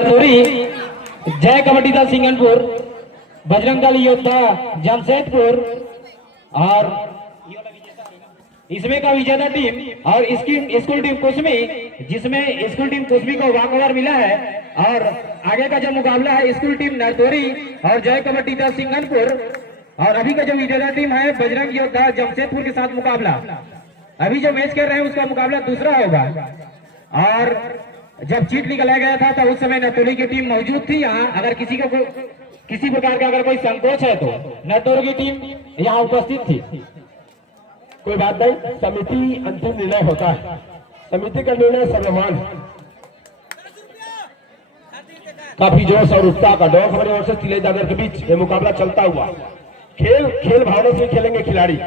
जय कबड्डी दल सिंगनपुर, बजरंग दल योद्धा जमशेदपुर और इसमें का विजेता टीम और इसकी स्कूल टीम कुसमी, जिसमें स्कूल टीम कुसमी को वॉकओवर मिला है। और आगे का जो मुकाबला है स्कूल टीम नरतोरी और जय कबड्डी दल सिंगनपुर, और अभी का जो विजेता टीम है बजरंग योद्धा जमशेदपुर के साथ मुकाबला। अभी जो मैच कर रहे हैं उसका मुकाबला दूसरा होगा। और जब चीट निकलाया गया था तो उस समय नरतोरी की टीम मौजूद थी यहाँ। अगर किसी को किसी प्रकार का अगर कोई संकोच है तो नरतोरी की टीम यहाँ उपस्थित थी। कोई बात नहीं, समिति अंतिम निर्णय होता है, समिति का निर्णय सर्वमान। काफी जोश और उत्साह का दौर हमारे ओर से तिले दादर के बीच ये मुकाबला चलता हुआ। खेल भावना से खेलेंगे खिलाड़ी,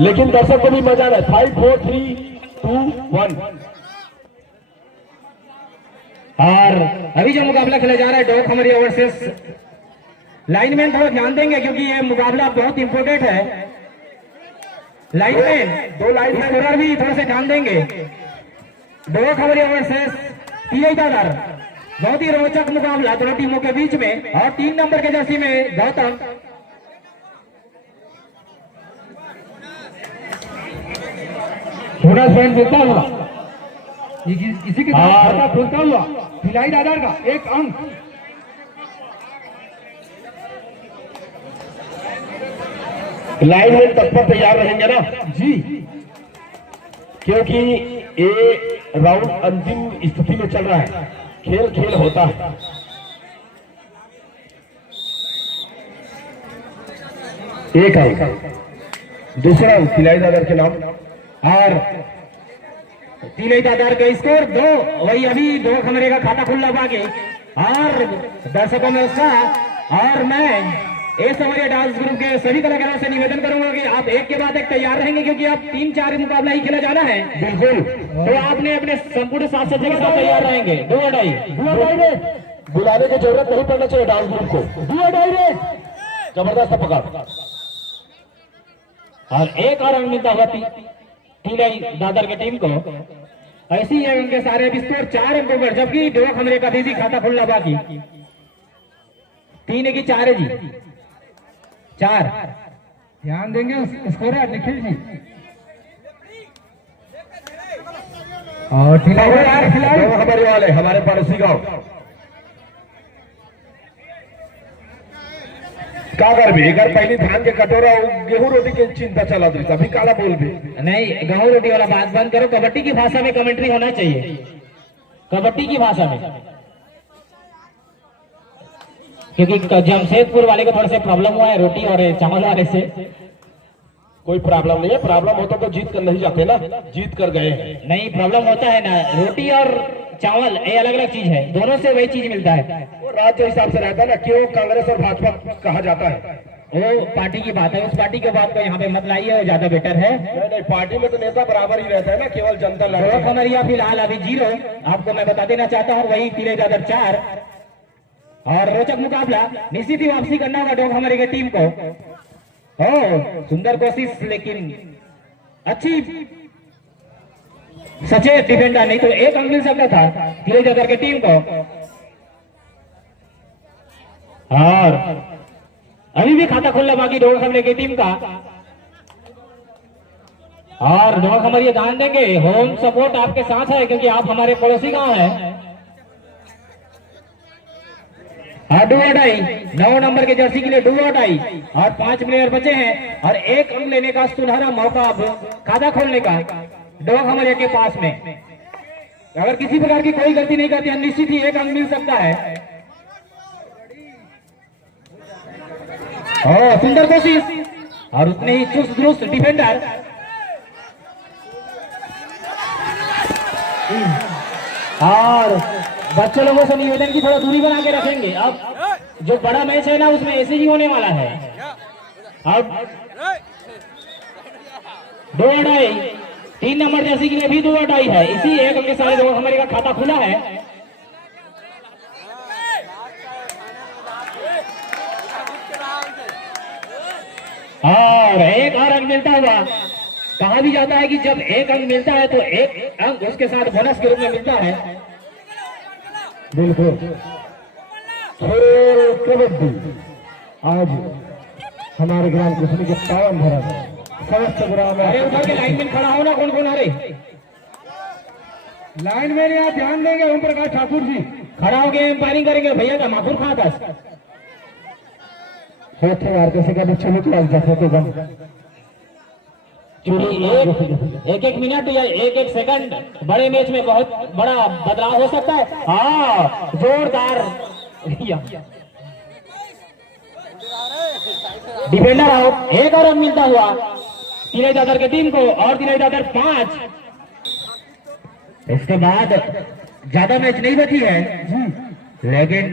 लेकिन दर्शक को भी मजा है। 5 4 3 2 1। और अभी जो मुकाबला खेला जा रहा है डॉग हमारी वर्सेस लाइनमैन, थोड़ा ध्यान देंगे क्योंकि ये मुकाबला बहुत इंपोर्टेंट है। लाइनमैन, दो लाइन स्कोरर भी थोड़ा सा ध्यान देंगे। डॉग हमारी वर्सेस टीआई दादर, बहुत ही रोचक मुकाबला दोनों टीमों के बीच में। और 3 नंबर के जर्सी में गौतम, बोनस पॉइंट मिलता हुआ, इसी के साथ खाता खुलता हुआ भिलाई दादर का 1 अंक। लाइनमैन तत्पर तैयार रहेंगे ना जी, क्योंकि ये राउंड अंतिम स्थिति में चल रहा है। खेल होता है। एक अंक, दूसरा अंक तिलाई दादर के नाम। और तिले दादर का स्कोर 2। वही अभी 2 खमरे का खाता खुलना बाकी। और दर्शकों में उत्साह। और मैं इस हमारे डांस ग्रुप के सभी कलाकारों से निवेदन करूंगा कि आप एक के बाद एक तैयार रहेंगे, क्योंकि आप 3-4 मुकाबला ही खेला जाना है। बिल्कुल, तो आपने अपने संपूर्ण साथ सज्जा के साथ तैयार रहेंगे। 2 अढ़ाई बुलाने की जरूरत नहीं पड़ना चाहिए डांस ग्रुप को। 2 अढ़ाई जबरदस्त पकड़। और एक और अंक मिलता हुआ तिले दादर की टीम को। ऐसी है उनके सारे स्कोर 4 अंकों पर, जबकि 2 खमरे का भी खाता खुलना बाकी। 3 की 4 है जी, 4। ध्यान देंगे स्कोर है निखिल जी। और खिलाड़ी हमारे वाले हमारे पड़ोसी गांव कागर भी एक पहली धान के कटोरा गेहूं रोटी की चिंता चला रही, अभी काला बोल भी नहीं। गेहूं रोटी वाला बात बंद करो। कबड्डी की भाषा में कमेंट्री होना चाहिए, कबड्डी की भाषा में, क्योंकि जमशेदपुर वाले को थोड़ा सा प्रॉब्लम हुआ है रोटी और चावल वाले से। कोई प्रॉब्लम नहीं है, प्रॉब्लम होता तो जीत कर नहीं जाते ना, जीत कर गए। नहीं, प्रॉब्लम होता है ना। रोटी और चावल ये अलग अलग चीज है, दोनों से वही चीज मिलता है। वो राज्य हिसाब से रहता है ना, क्यों कांग्रेस और भाजपा कहा जाता है। वो पार्टी की बात है, उस पार्टी के बात को यहाँ पे मत लाइए, वो ज्यादा बेटर है। नहीं, पार्टी में तो नेता बराबर ही रहता है ना, केवल जनता लड़ती है। खमरिया फिलहाल अभी 0 आपको मैं बता देना चाहता हूँ। वही तिले दादर 4। और रोचक मुकाबला, निश्चित ही वापसी करना होगा डॉग हमारी की टीम को। सुंदर कोशिश, लेकिन अच्छी सचेत डिफेंडर, नहीं तो 1 अंक मिल सकता था तिले दादर की टीम को। और अभी भी खाता खोलना बाकी डॉग हमारे की टीम का। और डॉग हमारे ध्यान देंगे, होम सपोर्ट आपके साथ है क्योंकि आप हमारे पड़ोसी गांव हैं। 2 अढ़ाई 9 नंबर के जर्सी के लिए 2 अढ़ाई और 5 प्लेयर बचे हैं। और 1 अंक लेने का सुनहरा मौका अब खाता खोलने का डॉग हमारे के पास में। अगर किसी प्रकार की कोई गलती नहीं करती, निश्चित ही 1 अंक मिल सकता है। सुंदर कोशिश और उतने ही चुस्त दुरुस्त डिफेंडर। और बच्चे लोगों से निवेदन की थोड़ा दूरी बना के रखेंगे। अब जो बड़ा मैच है ना उसमें ऐसे ही होने वाला है। अब 2 अढ़ाई 3 नंबर जैसे कि भी 2 अढ़ाई है। इसी 1 अंक के सारे 2 हमारे का खाता खुला है। और 1 और अंक मिलता हुआ कहा भी जाता है कि जब एक अंक मिलता है तो एक अंक उसके साथ बोनस के रूप में मिलता है। बिल्कुल। खेल कबड्डी आज हमारे ग्राम कुशली के पावन धर्म समस्त ग्राम। अरे उधर के लाइन में खड़ा हो ना, कौन कौन आ रहे लाइन में यहाँ ध्यान देंगे। ओम प्रकाश ठाकुर जी खड़ा हो गए, एम्पायरिंग करेंगे भैया का माथुर खा का होते यार कैसे का बच्चे में क्लास जाते तो गम एक एक मिनट या एक एक सेकंड बड़े मैच में बहुत बड़ा बदलाव हो सकता है। हाँ जोरदार डिफेंडर आउट, एक और रन मिलता हुआ तिलई दादर की टीम को और तिलई दादर 5। इसके बाद ज्यादा मैच नहीं बची है, लेकिन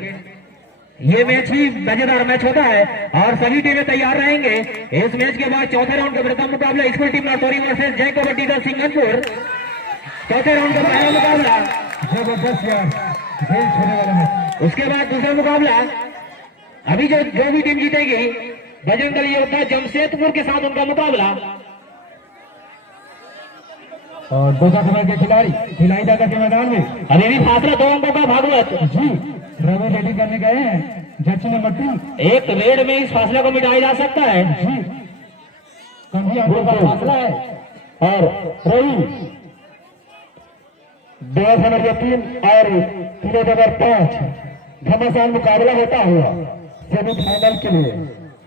ये मैच ही मजेदार मैच होता है और सभी टीमें तैयार रहेंगे। इस मैच के बाद चौथे राउंड का प्रथम मुकाबला स्कूल टीम नरतौरी वर्सेस जय कबड्डी दल सिंगनपुर। चौथे राउंड का पहला मुकाबला जबरदस्त खेल छोड़ने वाला है। उसके बाद दूसरा मुकाबला अभी जो भी टीम जीतेगी बजरंग दल योद्धा जमशेदपुर के साथ उनका मुकाबला। और दोसा समय के खिलाड़ी खिलाई दादा के मैदान में अभी भी फासला 2 अंकों का भागवत जी रवि रेडी करने गए हैं। जर्सी नंबर 2 एक रेड में इस फासले को मिटाया जा सकता है जी। कभी अंकों का फासला है और रवि 2 और 3 घमासान मुकाबला होता हुआ सेमीफाइनल के लिए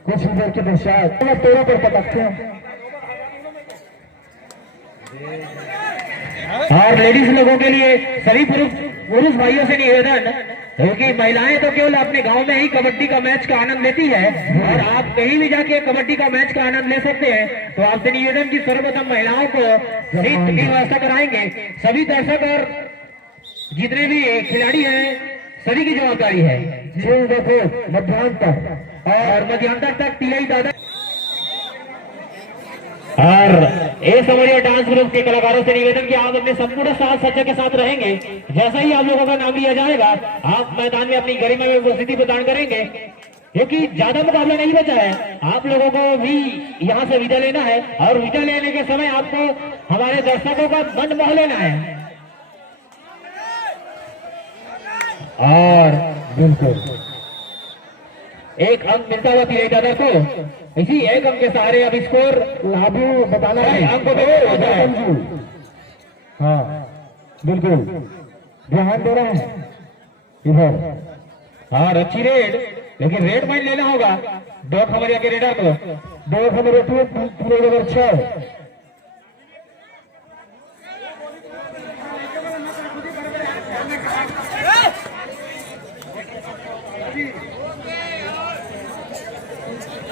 कुछ ही देर के पश्चात तोड़ों पर पटकते हैं। और लेडीज लोगों के लिए सभी पुरुष भाइयों से निवेदन, क्योंकि महिलाएं तो केवल अपने गांव में ही कबड्डी का मैच का आनंद लेती है और आप कहीं भी जाके कबड्डी का मैच का आनंद ले सकते हैं। तो आपसे निवेदन की सर्वप्रथम महिलाओं को सीट की व्यवस्था कराएंगे। सभी दर्शक और जितने भी खिलाड़ी हैं सभी की जवाबदारी है। मध्यांतर तक तिलई दादा और ए समरिया डांस ग्रुप के कलाकारों से निवेदन कि आप अपने संपूर्ण साथ सज्जा के साथ रहेंगे। जैसा ही आप लोगों का नाम लिया जाएगा आप मैदान में अपनी गरिमा में उपस्थिति प्रदान करेंगे, क्योंकि ज्यादा मुकाबला नहीं बचा है। आप लोगों को भी यहाँ से विदा लेना है और विदा लेने के समय आपको हमारे दर्शकों का मन मोह लेना है। और बिल्कुल एक अंक मिलता हुआ तिलई दादा को। इसी एक अंक के सहारे अब स्कोर लाभू बताना है अंक को होता है। हाँ बिल्कुल ध्यान दे रहे हैं इधर। और अच्छी रेड, लेकिन रेड पॉइंट लेना होगा 2 खबरिया के रेडर को। 2 खबरिया 6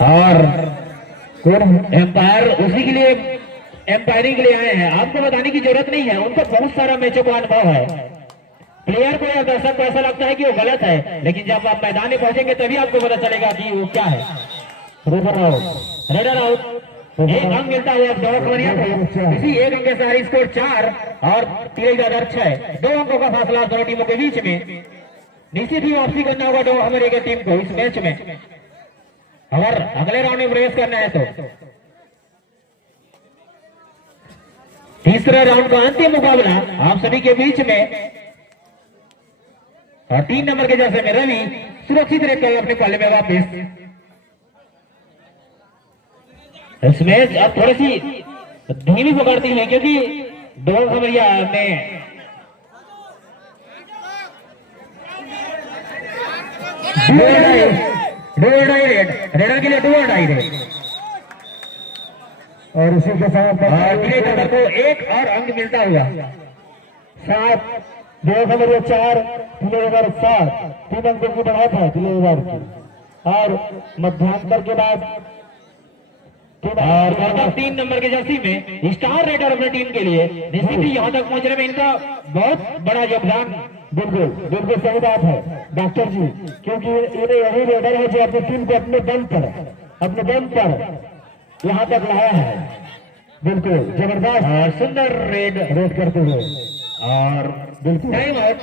और एम्पायर उसी के लिए एम्पायरिंग के लिए आए हैं। आपको बताने की जरूरत नहीं है, उनको बहुत सारा मैचों का अनुभव है। प्लेयर को या दर्शक को ऐसा लगता है कि वो गलत है, लेकिन जब आप मैदान में पहुंचेंगे तभी आपको पता चलेगा कि वो क्या है। रेडर आउट, एक अंक मिलता है अब 2 खबरिया को। इसी एक अंक के सारे स्कोर 4 और तिलई दादर 6। 2 अंकों का फासला दोनों टीमों के बीच में। निश्चित ही वापसी करना होगा 2 खबरिया की टीम को इस मैच में अगर अगले राउंड में प्रवेश करना है तो। तीसरा राउंड का अंतिम मुकाबला आप सभी के बीच में और 3 नंबर के जैसे में रवि सुरक्षित रहकर अपने पाले में वापस। इस मैच अब थोड़ी सी धीमी पकड़ती है क्योंकि 2 खबरिया में रेडर के लिए 2 डाई रेड और उसी के साथ को एक और अंक मिलता हुआ 7 2 खबरिया 4 3,7 3 अंकों की बढ़त है 3,000 की। और मध्यांतर के बाद और 3 नंबर के जर्सी में स्टार रेडर अपनी टीम के लिए निश्चित ही यहाँ तक पहुंचने में इनका बहुत बड़ा योगदान। बिल्कुल बिल्कुल सही बात है डॉक्टर जी, क्योंकि इन्हें यही रेडर है जो अपनी टीम को अपने दम पर यहाँ तक लाया है। बिल्कुल जबरदस्त और सुंदर रेड करते हुए और बिल्कुल टाइम आउट।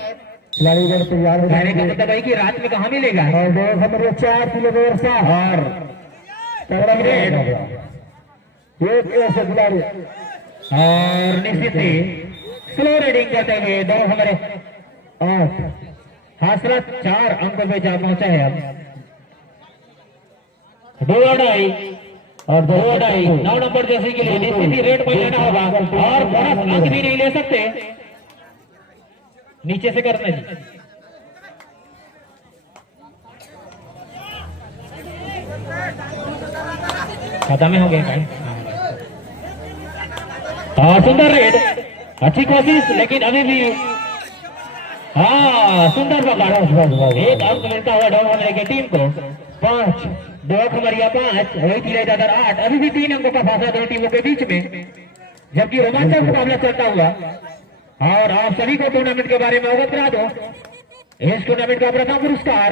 खिलाड़ी इधर तैयार हो कहने का मतलब है कि रात में कहाँ मिलेगा। और 2 खबरिया 4 3,000 और एक ऐसे खिलाड़ी और निश्चित ही स्लो रेडिंग करते हुए दो हमारे और हासिल 4 अंकों पे जा पहुंचा है अब 2-2 और 9 नंबर जैसे के लिए निश्चित ही रेड पॉइंट लेना होगा और बोनस अंक भी नहीं ले सकते। नीचे से करना जी। खत्म हो गए भाई। हाँ सुंदर रेड, अच्छी कोशिश, लेकिन अभी भी हाँ सुंदर पकड़। एक अंक मिलता हुआ डॉग हमारे की टीम को 5 डॉग खमरिया 5 वही तिले दादर 8। अभी भी 3 अंकों का फासला दोनों टीमों के बीच में, जबकि रोमांचक मुकाबला चलता हुआ। और आप सभी को टूर्नामेंट के बारे में अवगत करा दो। इस टूर्नामेंट का प्रथम पुरस्कार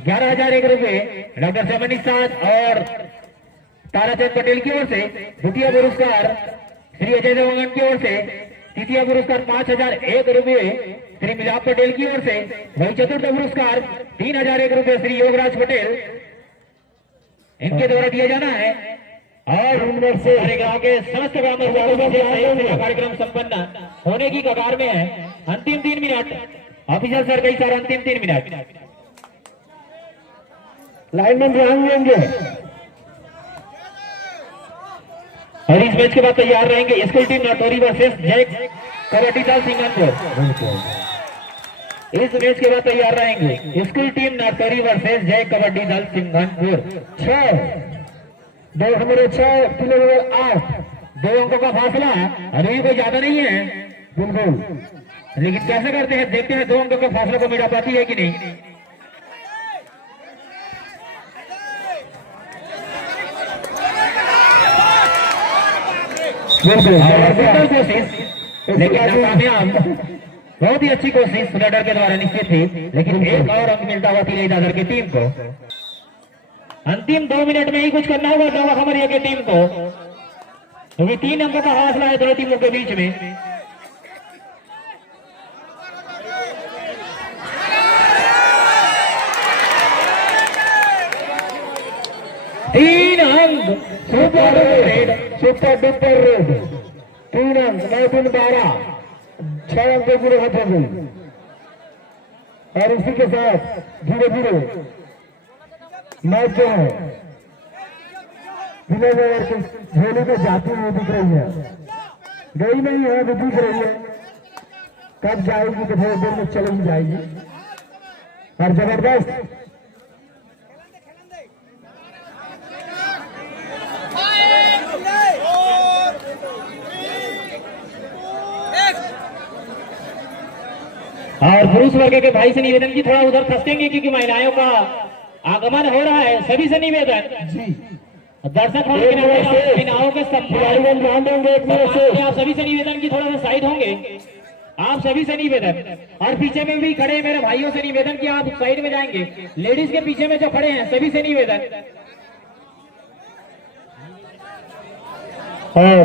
11,001 रुपए डॉक्टर सेमन निषाद और ताराचंद पटेल की ओर से। द्वितीय पुरस्कार श्री अजय देवगन की ओर से। तृतीय पुरस्कार 5,001 रुपए श्री मिलाप पटेल की ओर से। वही चतुर्थ पुरस्कार 3,001 रुपए श्री योगराज पटेल इनके द्वारा दिया जाना है। और उनमें से हमारे गांव के समस्त ग्रामीण कार्यक्रम संपन्न होने की कगार में है। अंतिम 3 मिनट ऑफिसर सर कई सर अंतिम 3 मिनट लाइन में ध्यान देंगे और इस मैच के बाद तैयार रहेंगे स्कूल टीम नटोरी वर्सेस जय कबड्डी दल सिंगापुर। इस मैच के बाद तैयार रहेंगे स्कूल टीम नटोरी वर्सेस जय कबड्डी दल सिंगापुर। 2 हमारे 6 किलोमीटर 8 2 अंकों का फासला अभी भी कोई ज्यादा नहीं है बिल्कुल, लेकिन कैसे करते हैं देखते हैं 2 अंकों के फासले को मिटा पाती है कि नहीं। कोशिश लेकिन नाकामयाब। बहुत ही अच्छी कोशिश रेडर के द्वारा निश्चित थी, लेकिन एक और अंक मिलता हुआ तिले दादर की टीम को। अंतिम 2 मिनट में ही कुछ करना होगा दोनों खमरिया की टीम को, क्योंकि 3 अंकों का फासला है दोनों टीमों के बीच में। तीन अंक सुपर डुपर रेड 3 अंक 9-3-12 6 अंक पूरे हाथ हो गई। और इसी के साथ धीरे धीरे मैच जो है विनय नगर के झोले में जाती हुई दिख रही है। गई नहीं है तो दिख रही है, कब जाएगी तो थोड़ी देर में चली जाएगी। और जबरदस्त और पुरुष वर्ग के भाई से निवेदन की थोड़ा उधर फंसेंगे, क्योंकि महिलाओं का आगमन हो रहा है। सभी से निवेदन जी दर्शक होने के नाते महिलाओं के ध्यान देंगे एक मिनट से। आप सभी से निवेदन की थोड़ा सा साइड होंगे, आप सभी से निवेदन। और पीछे में भी खड़े मेरे भाइयों से निवेदन कि आप साइड में जाएंगे। लेडीज के पीछे में जो खड़े हैं सभी से निवेदन। और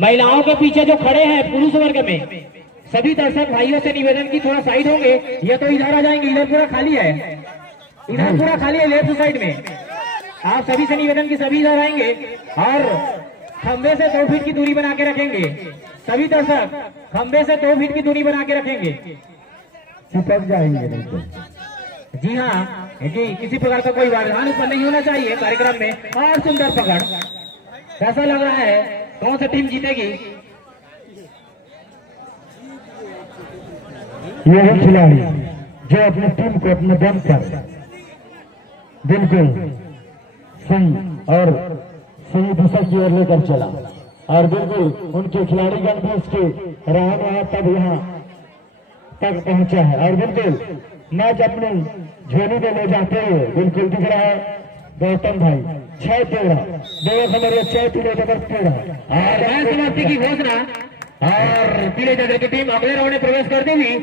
महिलाओं के पीछे जो खड़े हैं पुरुष वर्ग में सभी दर्शक भाइयों से निवेदन की थोड़ा साइड होंगे, या तो इधर आ जाएंगे। इधर पूरा खाली है, इधर पूरा खाली है लेफ्ट साइड में। आप सभी से निवेदन की सभी इधर आएंगे और खंबे से 2 फीट की दूरी बना के रखेंगे। सभी दर्शक खंबे से 2 फीट की दूरी बना के रखेंगे, चिपक जाएंगे नहीं तो। जी हाँ जी, किसी प्रकार का कोई व्यवधान उत्पन्न नहीं होना चाहिए कार्यक्रम में। और सुंदर पकड़, कैसा लग रहा है, कौन सी टीम जीतेगी? यही खिलाड़ी जो अपनी टीम को अपने दम पर बिल्कुल सही और सही दिशा की ओर लेकर चला, और बिल्कुल उनके खिलाड़ीगण भी इसके राह में तब यहाँ तक पहुंचा है। और बिल्कुल मैच अपनी झोली में ले जाते हुए बिल्कुल दिख रहा है गौतम भाई 6-13 दो हमारे 6-13 और मैच समाप्ति की घोषणा। और पीले जगह की टीम अगले राउंड में प्रवेश करती हुई